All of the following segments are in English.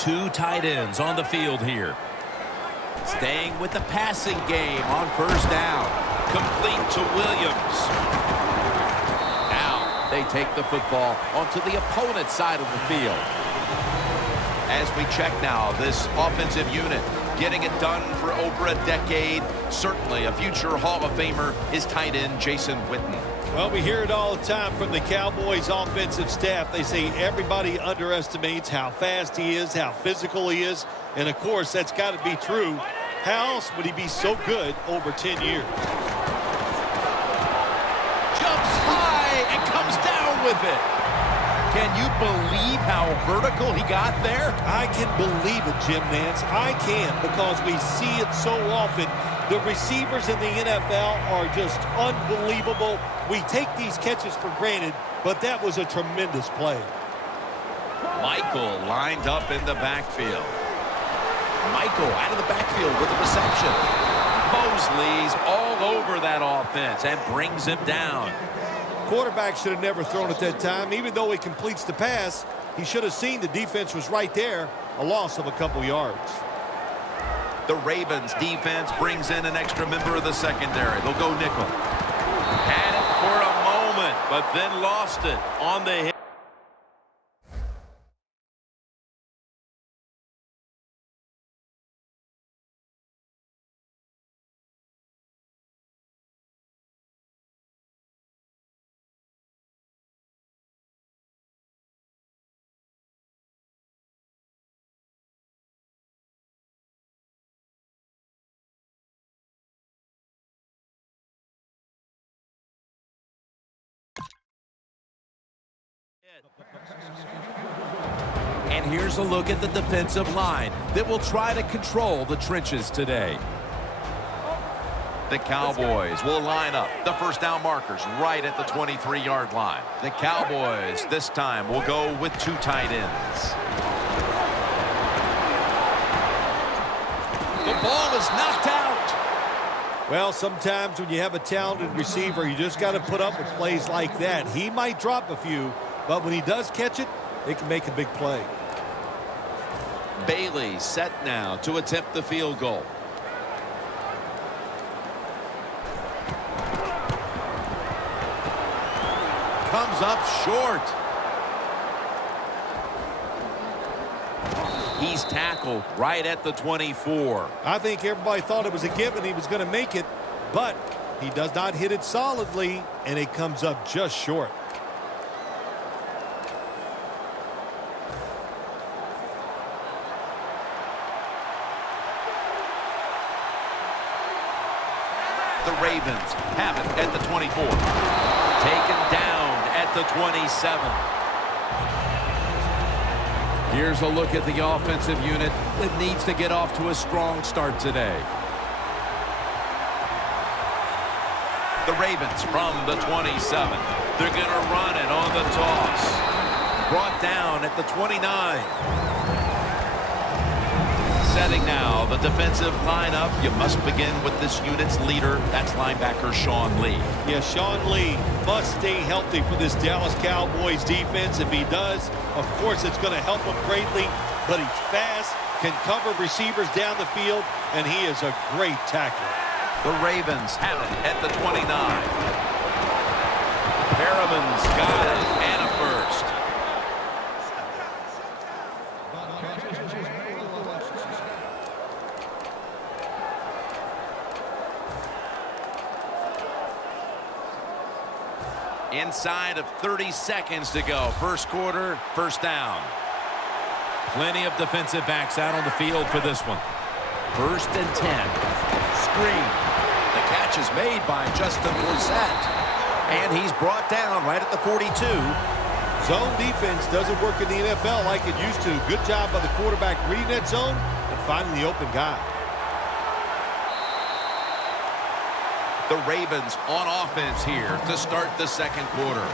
two tight ends on the field here. Staying with the passing game on first down. Complete to Williams. Now they take the football onto the opponent's side of the field. As we check now, this offensive unit getting it done for over a decade. Certainly a future Hall of Famer is tight end Jason Witten. Well, we hear it all the time from the Cowboys offensive staff. They say everybody underestimates how fast he is, how physical he is. And, of course, that's got to be true. How else would he be so good over 10 years? Jumps high and comes down with it. Can you believe how vertical he got there? I can believe it, Jim Nance. I can, because we see it so often. The receivers in the NFL are just unbelievable. We take these catches for granted, but that was a tremendous play. Michael lined up in the backfield. Michael out of the backfield with the reception. Mosley's all over that offense and brings him down. Quarterback should have never thrown at that time. Even though he completes the pass, he should have seen the defense was right there. A loss of a couple yards. The Ravens defense brings in an extra member of the secondary. They'll go nickel. Had it for a moment, but then lost it on the hit. And here's a look at the defensive line that will try to control the trenches today. The Cowboys will line up the first down markers right at the 23-yard line. The Cowboys this time will go with two tight ends. The ball is knocked out. Well, sometimes when you have a talented receiver, you just got to put up with plays like that. He might drop a few, but when he does catch it, it can make a big play. Bailey set now to attempt the field goal. Comes up short. He's tackled right at the 24. I think everybody thought it was a given he was going to make it, but he does not hit it solidly, and it comes up just short. The Ravens have it at the 24. Taken down at the 27. Here's a look at the offensive unit that needs to get off to a strong start today. The Ravens from the 27. They're going to run it on the toss. Brought down at the 29. Setting now the defensive lineup. You must begin with this unit's leader. That's linebacker Sean Lee. Yeah, Sean Lee must stay healthy for this Dallas Cowboys defense. If he does, of course, it's going to help him greatly. But he's fast, can cover receivers down the field, and he is a great tackler. The Ravens have it at the 29. Perriman's got it, and a first. Inside of 30 seconds to go. First quarter, first down. Plenty of defensive backs out on the field for this one. 1st and 10. Screen. The catch is made by Justin Brissett. And he's brought down right at the 42. Zone defense doesn't work in the NFL like it used to. Good job by the quarterback reading that zone and finding the open guy. The Ravens on offense here to start the second quarter.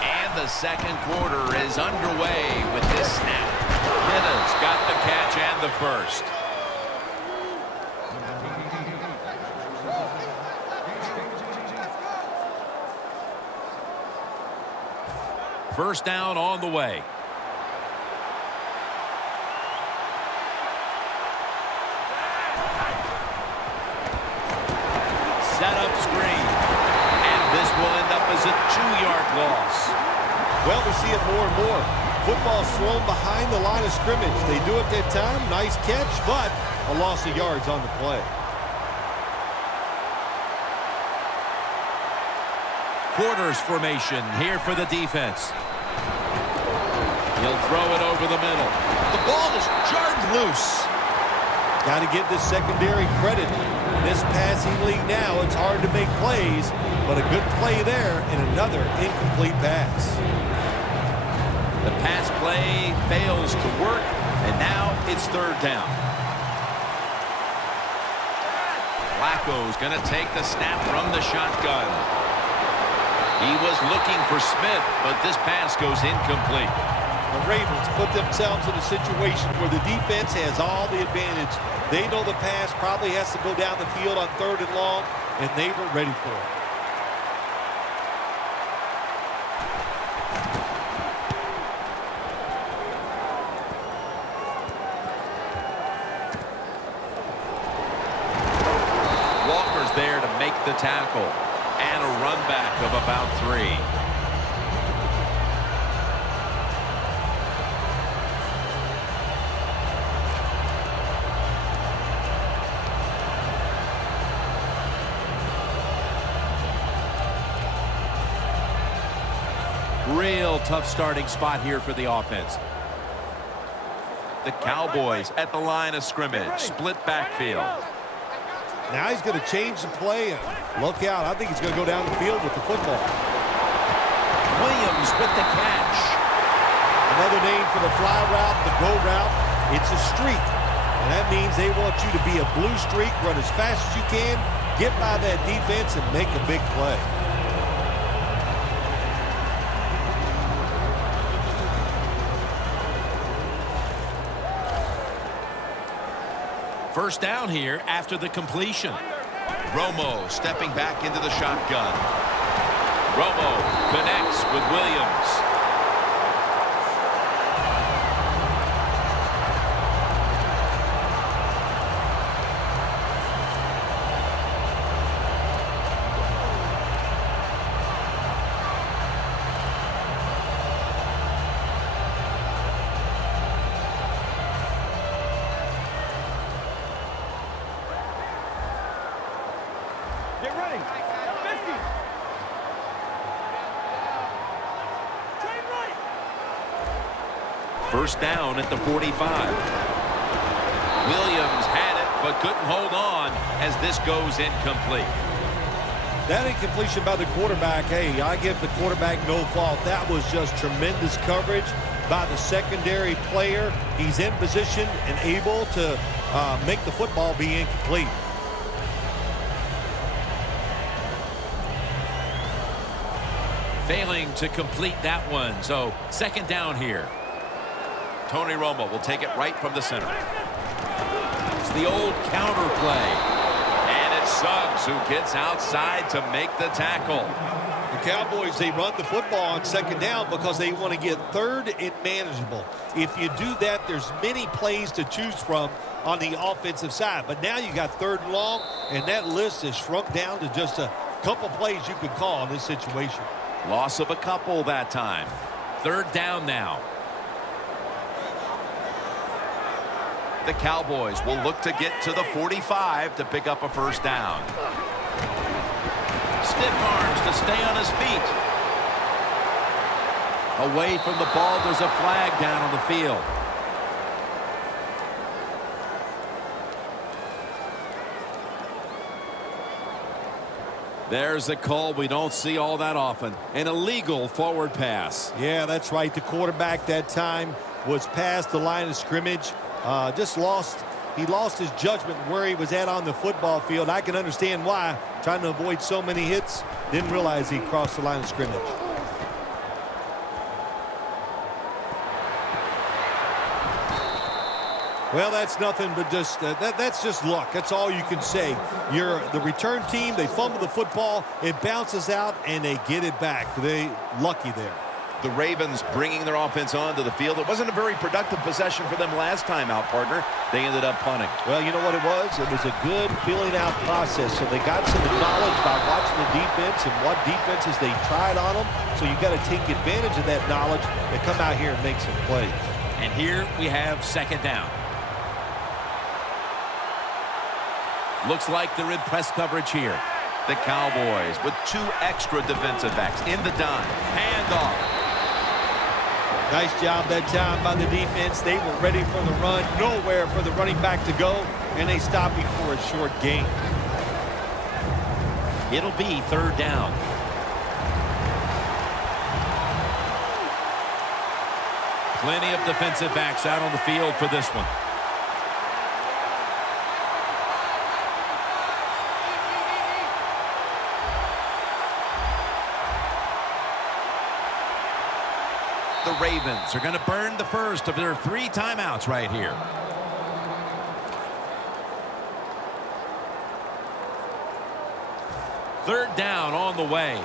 And the second quarter is underway with this snap. Minna's got the catch and the first. First down on the way. Set up screen. And this will end up as a 2-yard loss. Well, we see it more and more. Football's thrown behind the line of scrimmage. They do it that time. Nice catch, but a loss of yards on the play. Quarters formation here for the defense. He'll throw it over the middle. The ball is jarred loose. Got to give this secondary credit. In this passing league now, it's hard to make plays, but a good play there and another incomplete pass. The pass play fails to work, and now it's third down. Flacco's going to take the snap from the shotgun. He was looking for Smith, but this pass goes incomplete. The Ravens put themselves in a situation where the defense has all the advantage. They know the pass probably has to go down the field on 3rd and long, and they were ready for it. Walker's there to make the tackle, and a run back of about 3. Real tough starting spot here for the offense. The Cowboys at the line of scrimmage. Split backfield. Now he's going to change the play. And look out. I think he's going to go down the field with the football. Williams with the catch. Another name for the fly route, the go route. It's a streak. And that means they want you to be a blue streak, run as fast as you can, get by that defense, and make a big play. First down here after the completion. Romo stepping back into the shotgun. Romo connects with Williams. Get ready. 50. Train right. First down at the 45. Williams had it, but couldn't hold on as this goes incomplete. That incompletion by the quarterback, hey, I give the quarterback no fault. That was just tremendous coverage by the secondary player. He's in position and able to make the football be incomplete. Failing to complete that one, so second down here. Tony Romo will take it right from the center. It's the old counter play. And it's Suggs who gets outside to make the tackle. The Cowboys, they run the football on second down because they want to get third and manageable. If you do that, there's many plays to choose from on the offensive side. But now you got 3rd and long, and that list is shrunk down to just a couple plays you can call in this situation. Loss of a couple that time. Third down now. The Cowboys will look to get to the 45 to pick up a first down. Stiff arms to stay on his feet. Away from the ball, there's a flag down on the field. There's a call we don't see all that often. An illegal forward pass. Yeah, that's right. The quarterback that time was past the line of scrimmage. He lost his judgment where he was at on the football field. I can understand why. Trying to avoid so many hits. Didn't realize he crossed the line of scrimmage. Well, that's nothing but just that's just luck. That's all you can say. You're the return team. They fumble the football. It bounces out, and they get it back. They lucky there. The Ravens bringing their offense onto the field. It wasn't a very productive possession for them last time out, partner. They ended up punting. Well, you know what it was? It was a good feeling out process. So they got some knowledge by watching the defense and what defenses they tried on them. So you got to take advantage of that knowledge and come out here and make some plays. And here we have second down. Looks like they're in press coverage here. The Cowboys with 2 extra defensive backs in the dime. Handoff. Nice job that time by the defense. They were ready for the run. Nowhere for the running back to go. And they stopped him for a short gain. It'll be third down. Plenty of defensive backs out on the field for this one. The Ravens are going to burn the first of their 3 timeouts right here. Third down on the way.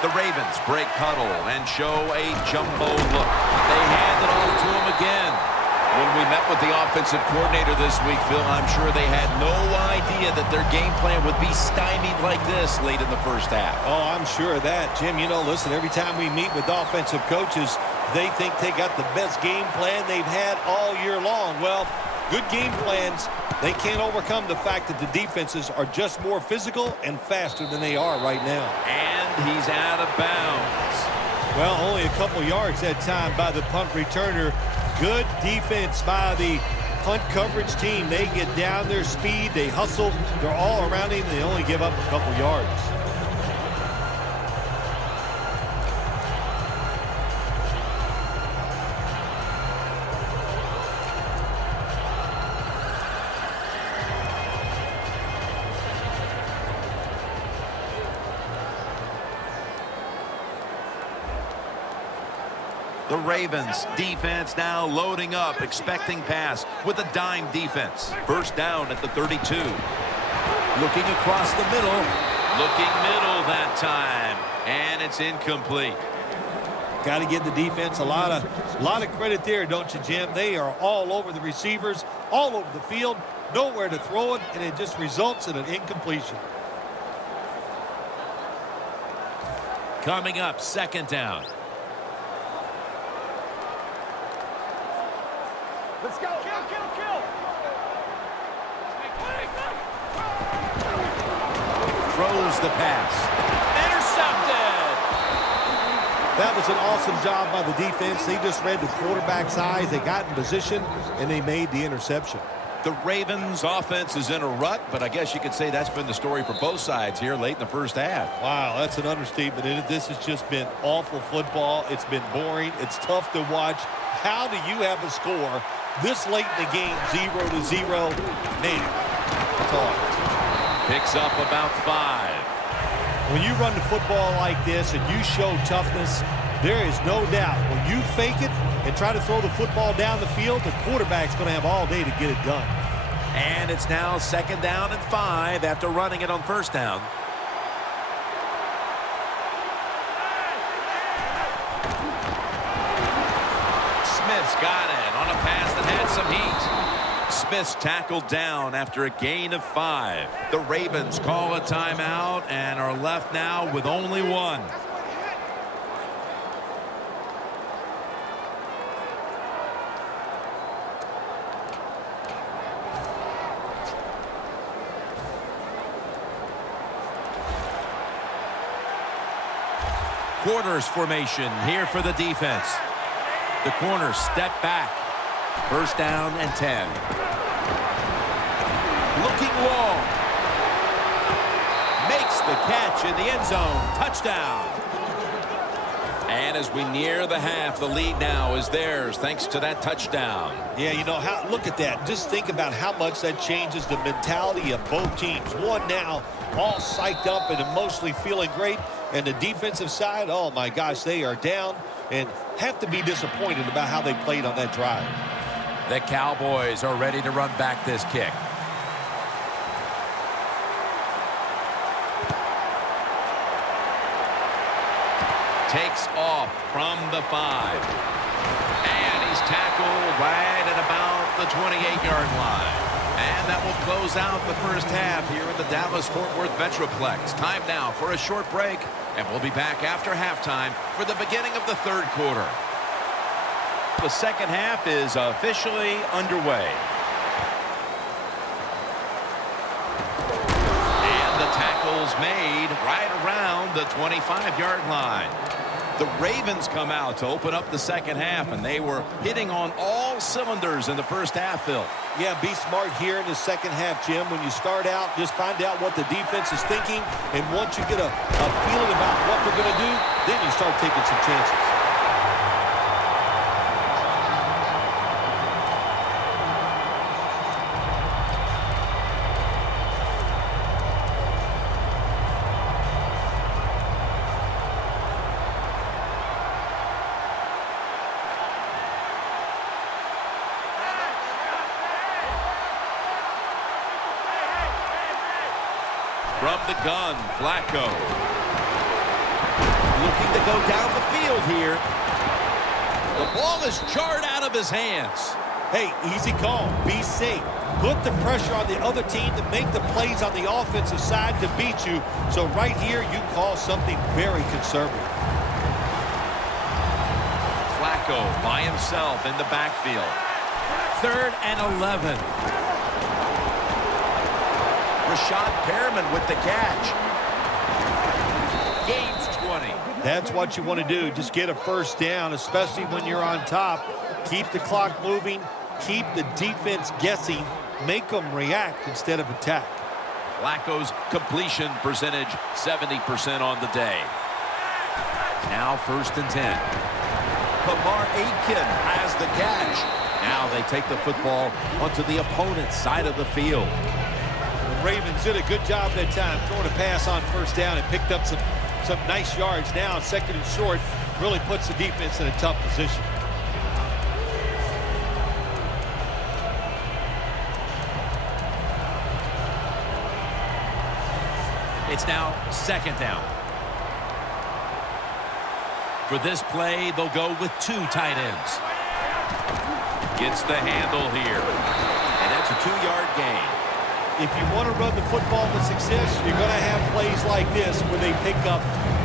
The Ravens break huddle and show a jumbo look. They hand it off to him again. When we met with the offensive coordinator this week, Phil, I'm sure they had no idea that their game plan would be stymied like this late in the first half. Oh, I'm sure of that. Jim, you know, listen, every time we meet with offensive coaches, they think they got the best game plan they've had all year long. Well, good game plans, they can't overcome the fact that the defenses are just more physical and faster than they are right now. And he's out of bounds. Well, only a couple yards that time by the punt returner. Good defense by the punt coverage team. They get down their speed. They hustle. They're all around him. They only give up a couple yards. The Ravens defense now loading up, expecting pass with a dime defense. First down at the 32. Looking across the middle. Looking middle that time. And it's incomplete. Got to give the defense a lot of credit there, don't you, Jim? They are all over the receivers, all over the field, nowhere to throw it, and it just results in an incompletion. Coming up, second down. Let's go. Kill, kill, kill. Throws the pass. Intercepted. That was an awesome job by the defense. They just read the quarterback's eyes. They got in position, and they made the interception. The Ravens offense is in a rut, but I guess you could say that's been the story for both sides here late in the first half. Wow, that's an understatement. This has just been awful football. It's been boring. It's tough to watch. How do you have a score this late in the game, 0-0? Man, it's hard. Picks up about 5. When you run the football like this and you show toughness, there is no doubt when you fake it and try to throw the football down the field, the quarterback's going to have all day to get it done. And it's now second down and 5 after running it on first down. Smith's got it on a pass that had some heat. Smith's tackled down after a gain of 5. The Ravens call a timeout and are left now with only 1. Corners formation here for the defense. The corners step back. First down and 10. Looking long. Makes the catch in the end zone. Touchdown. And as we near the half, the lead now is theirs thanks to that touchdown. Yeah, you know, look at that. Just think about how much that changes the mentality of both teams. One now all psyched up and emotionally feeling great. And the defensive side, oh my gosh, they are down and have to be disappointed about how they played on that drive. The Cowboys are ready to run back this kick. Takes off from the 5. And he's tackled right at about the 28-yard line. And that will close out the first half here in the Dallas-Fort Worth Metroplex. Time now for a short break, and we'll be back after halftime for the beginning of the third quarter. The second half is officially underway. And the tackle's made right around the 25-yard line. The Ravens come out to open up the second half, and they were hitting on all cylinders in the first half, Phil. Yeah, be smart here in the second half, Jim. When you start out, just find out what the defense is thinking, and once you get a feeling about what they're going to do, then you start taking some chances. From the gun, Flacco. Looking to go down the field here. The ball is jarred out of his hands. Hey, easy call. Be safe. Put the pressure on the other team to make the plays on the offensive side to beat you. So right here, you call something very conservative. Flacco by himself in the backfield. 3rd and 11. Rashad Perriman with the catch. Gains 20. That's what you want to do. Just get a first down, especially when you're on top. Keep the clock moving. Keep the defense guessing. Make them react instead of attack. Flacco's completion percentage, 70% on the day. Now 1st and 10. Kamar Aiken has the catch. Now they take the football onto the opponent's side of the field. Ravens did a good job that time throwing a pass on first down and picked up some nice yards. Now 2nd and short really puts the defense in a tough position. It's now 2nd down. For this play, they'll go with 2 tight ends. Gets the handle here. And that's a 2-yard gain. If you want to run the football with success, you're going to have plays like this where they pick up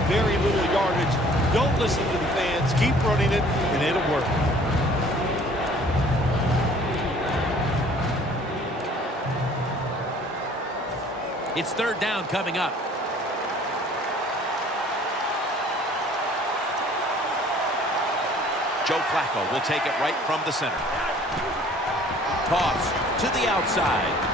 very little yardage. Don't listen to the fans. Keep running it, and it'll work. It's 3rd down coming up. Joe Flacco will take it right from the center. Toss to the outside.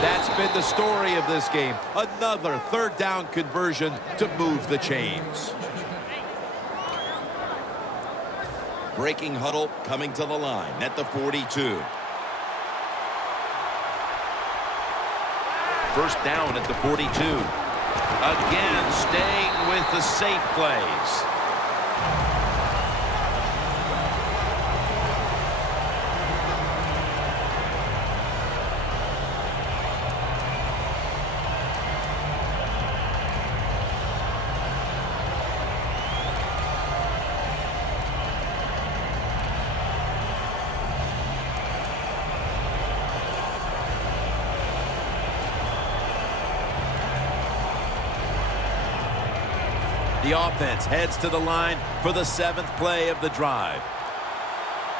That's been the story of this game. Another 3rd down conversion to move the chains. Breaking huddle coming to the line at the 42. 1st down at the 42. Again, staying with the safe plays. The offense heads to the line for the 7th play of the drive.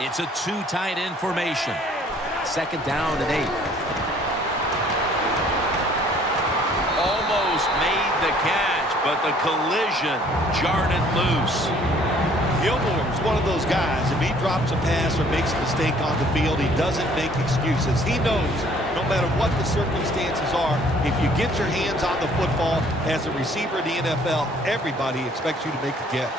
It's a 2 tight end formation. 2nd down and 8. Almost made the catch, but the collision jarred it loose. Gilmore's one of those guys. If he drops a pass or makes a mistake on the field, he doesn't make excuses. He knows no matter what the circumstances are, if you get your hands on the football as a receiver in the NFL, everybody expects you to make the catch.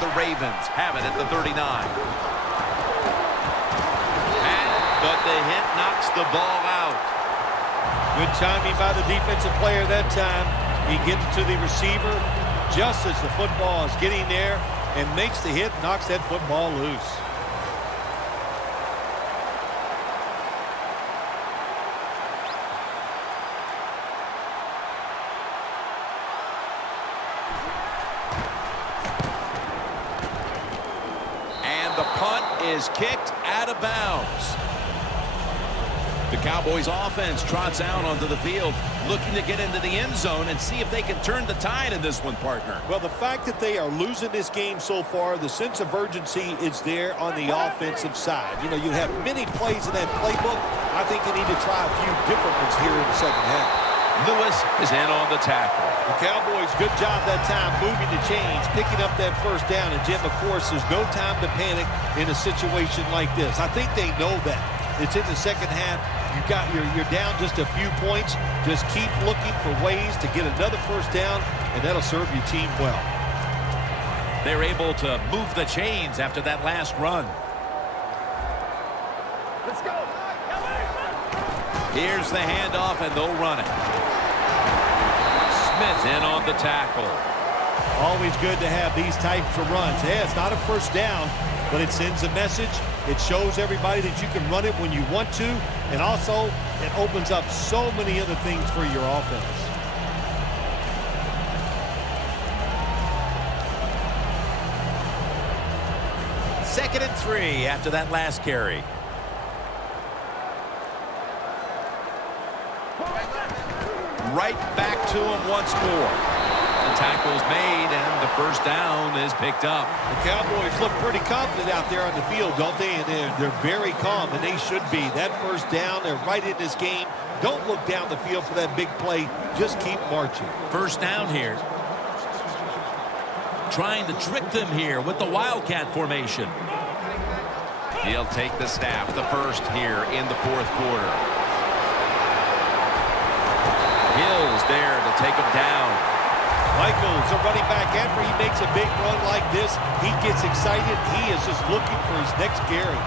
The Ravens have it at the 39. But the hit knocks the ball out. Good timing by the defensive player that time. He gets it to the receiver just as the football is getting there. and makes the hit, knocks that football loose. And the punt is kicked out of bounds. The Cowboys offense trots out onto the field, looking to get into the end zone and see if they can turn the tide in this one, partner. Well, the fact that they are losing this game so far, the sense of urgency is there on the offensive side. You know, you have many plays in that playbook. I think they need to try a few different ones here in the second half. Lewis is in on the tackle. The Cowboys, good job that time moving the chains, picking up that first down. And, Jim, of course, there's no time to panic in a situation like this. I think they know that. It's in the second half. You're down just a few points. Just keep looking for ways to get another first down, and that'll serve your team well. They're able to move the chains after that last run. Let's go. Here's the handoff, and they'll run it. Smith in on the tackle. Always good to have these types of runs. Yeah, it's not a first down, but it sends a message. It shows everybody that you can run it when you want to, and also it opens up so many other things for your offense. Second and 3 after that last carry. Right back to him once more. The tackle's made, and the first down is picked up. The Cowboys look pretty confident out there on the field, don't they? And they're very calm, and they should be. That first down, they're right in this game. Don't look down the field for that big play. Just keep marching. First down here. Trying to trick them here with the Wildcat formation. He'll take the snap, the first here in the fourth quarter. Hill's there to take him down. Michaels, a running back, after he makes a big run like this, he gets excited. He is just looking for his next carry.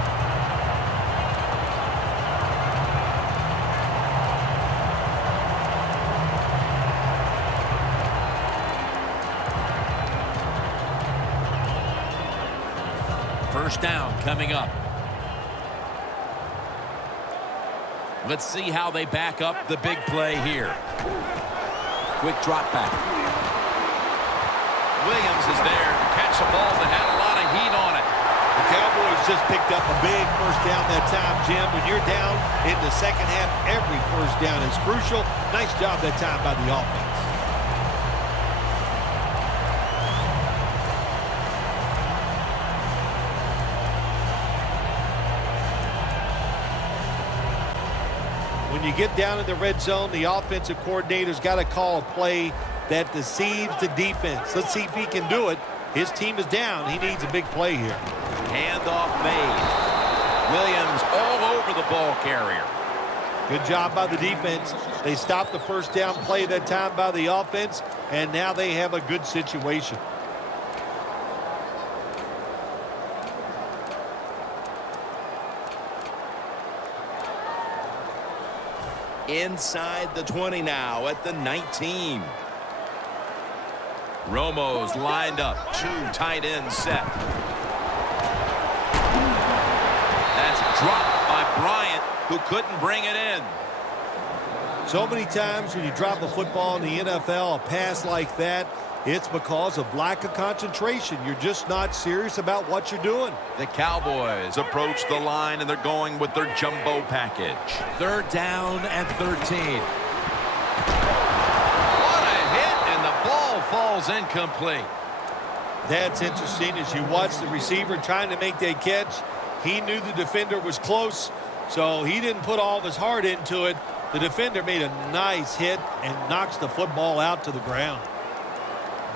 First down coming up. Let's see how they back up the big play here. Quick drop back. Williams is there to catch a ball that had a lot of heat on it. The Cowboys just picked up a big first down that time, Jim. When you're down in the second half, every first down is crucial. Nice job that time by the offense. When you get down in the red zone, the offensive coordinator's got to call a play that deceives the defense. Let's see if he can do it. His team is down. He needs a big play here. Handoff made. Williams all over the ball carrier. Good job by the defense. They stopped the first down play that time by the offense, and now they have a good situation. Inside the 20 now at the 19. Romo's lined up. Two tight ends set. That's dropped by Bryant, who couldn't bring it in. So many times when you drop a football in the NFL, a pass like that, it's because of lack of concentration. You're just not serious about what you're doing. The Cowboys approach the line, and they're going with their jumbo package. Third down and 13. What a hit, and the ball falls incomplete. That's interesting. As you watch the receiver trying to make that catch, he knew the defender was close, so he didn't put all of his heart into it. The defender made a nice hit and knocks the football out to the ground.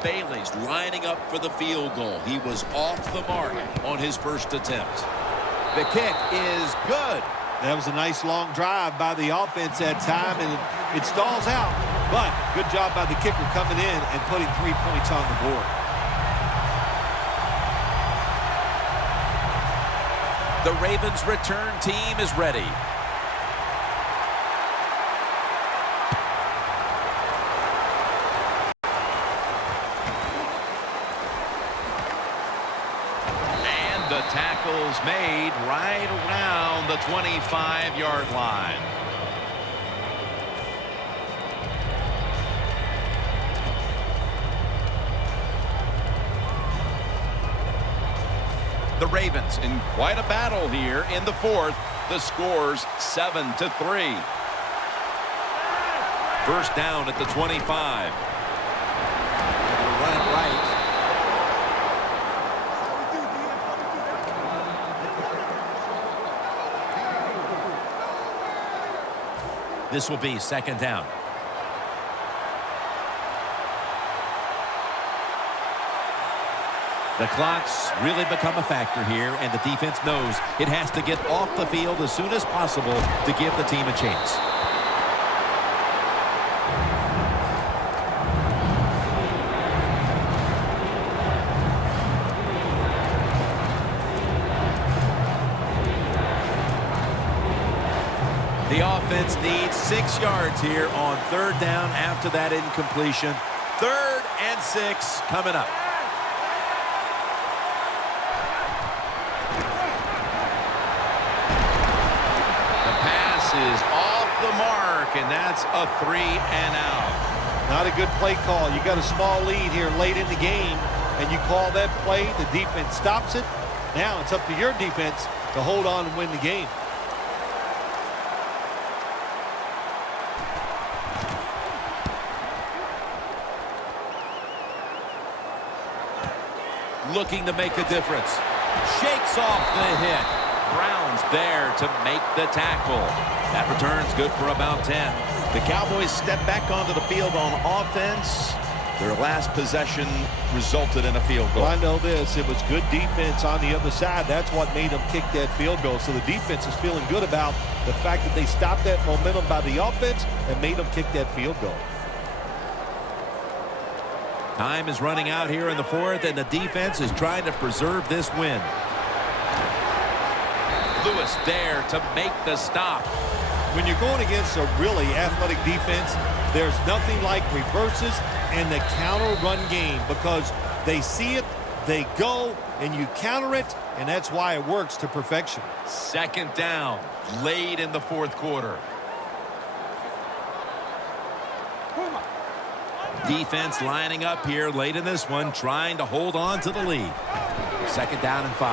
Bailey's lining up for the field goal. He was off the mark on his first attempt. The kick is good. That was a nice long drive by the offense that time, and it stalls out. But good job by the kicker coming in and putting 3 points on the board. The Ravens' return team is ready. tackle's made right around the 25-yard line. The Ravens in quite a battle here in the fourth. The score's 7-3. First down at the 25. Run it right. This will be second down. The clock's really become a factor here, and the defense knows it has to get off the field as soon as possible to give the team a chance. The offense needs 6 yards here on third down after that incompletion. 3rd and 6 coming up. The pass is off the mark, and that's a 3 and out. Not a good play call. You got a small lead here late in the game, and you call that play. The defense stops it. Now it's up to your defense to hold on and win the game. Looking to make a difference. Shakes off the hit. Brown's there to make the tackle. That return's good for about 10. The Cowboys step back onto the field on offense. Their last possession resulted in a field goal. Well, I know this. It was good defense on the other side. That's what made them kick that field goal. So the defense is feeling good about the fact that they stopped that momentum by the offense and made them kick that field goal. Time is running out here in the fourth, and the defense is trying to preserve this win. Lewis there to make the stop. When you're going against a really athletic defense, there's nothing like reverses and the counter run game, because they see it, they go, and you counter it, and that's why it works to perfection. Second down, late in the fourth quarter. Defense lining up here late in this one, trying to hold on to the lead. Second down and 5.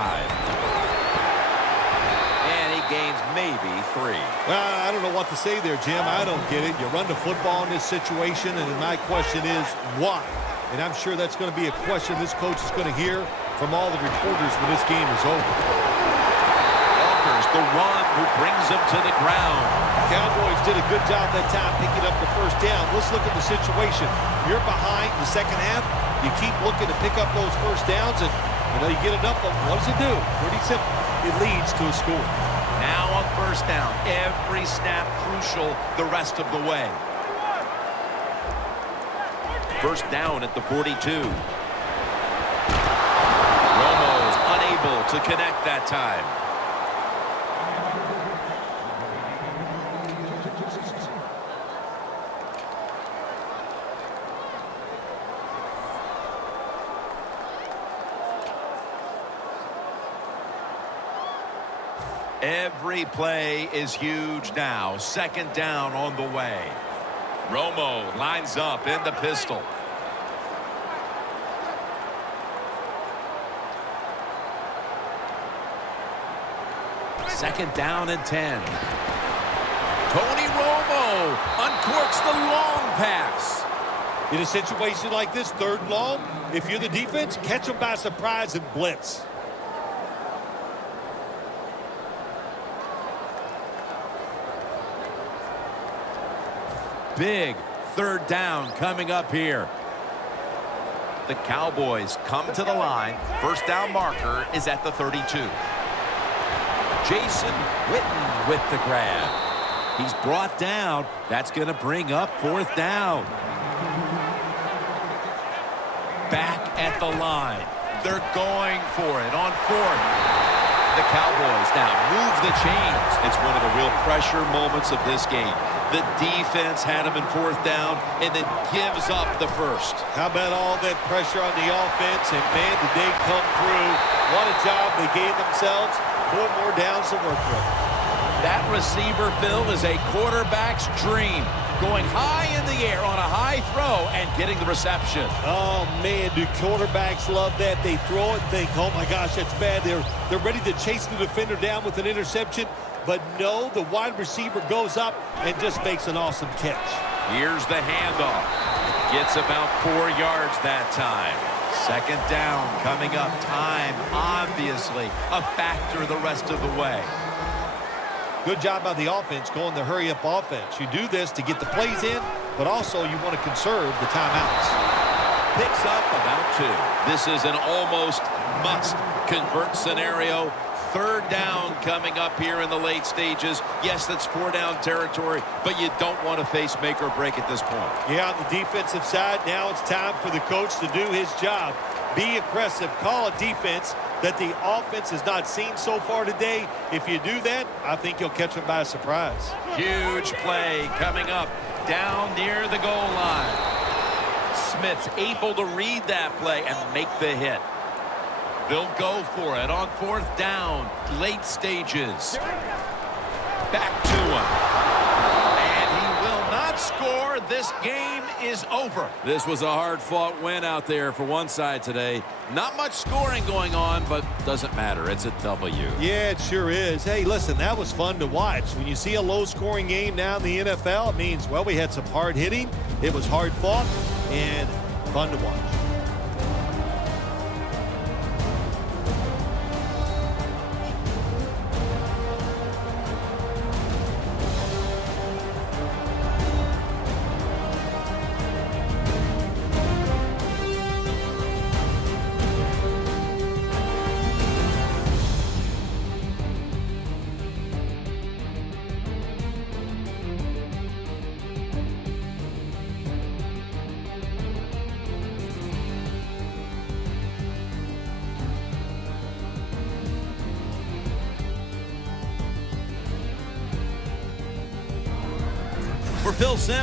And he gains maybe 3. Well, I don't know what to say there, Jim. I don't get it. You run the football in this situation, and my question is, why? And I'm sure that's going to be a question this coach is going to hear from all the reporters when this game is over. Walker's the one who brings him to the ground. Cowboys did a good job that time picking up the first down. Let's look at the situation. You're behind in the second half. You keep looking to pick up those first downs, and you get enough of them. What does it do? Pretty simple. It leads to a score. Now on first down, every snap crucial the rest of the way. First down at the 42. Romo's unable to connect that time. Every play is huge now. Second down on the way. Romo lines up in the pistol. Second down and 10. Tony Romo uncorks the long pass. In a situation like this, third and long, if you're the defense, catch them by surprise and blitz. Big third down coming up here. The Cowboys come to the line. First down marker is at the 32. Jason Witten with the grab. He's brought down. That's going to bring up fourth down. Back at the line. They're going for it on fourth. The Cowboys now move the chains. It's one of the real pressure moments of this game. The defense had him in fourth down and then gives up the first. How about all that pressure on the offense? And, man, did they come through. What a job they gave themselves. 4 more downs to work with. That receiver, Phil, is a quarterback's dream. Going high in the air on a high throw and getting the reception. Oh, man, do quarterbacks love that. They throw it and think, oh, my gosh, that's bad. They're ready to chase the defender down with an interception. But no, the wide receiver goes up and just makes an awesome catch. Here's the handoff. Gets about 4 yards that time. Second down coming up. Time, obviously, a factor the rest of the way. Good job by the offense going the hurry-up offense. You do this to get the plays in, but also you want to conserve the timeouts. Picks up about 2. This is an almost must-convert scenario. Third down coming up here in the late stages. Yes, that's 4-down territory, but you don't want to face make or break at this point. Yeah, on the defensive side, now it's time for the coach to do his job. Be aggressive. Call a defense that the offense has not seen so far today. If you do that, I think you'll catch them by surprise. Huge play coming up down near the goal line. Smith's able to read that play and make the hit. They'll go for it on fourth down, late stages. Back to him. And he will not score. This game is over. This was a hard-fought win out there for one side today. Not much scoring going on, but doesn't matter. It's a W. Yeah, it sure is. Hey, listen, that was fun to watch. When you see a low-scoring game now in the NFL, it means, well, we had some hard hitting. It was hard-fought and fun to watch. For Phil Simms.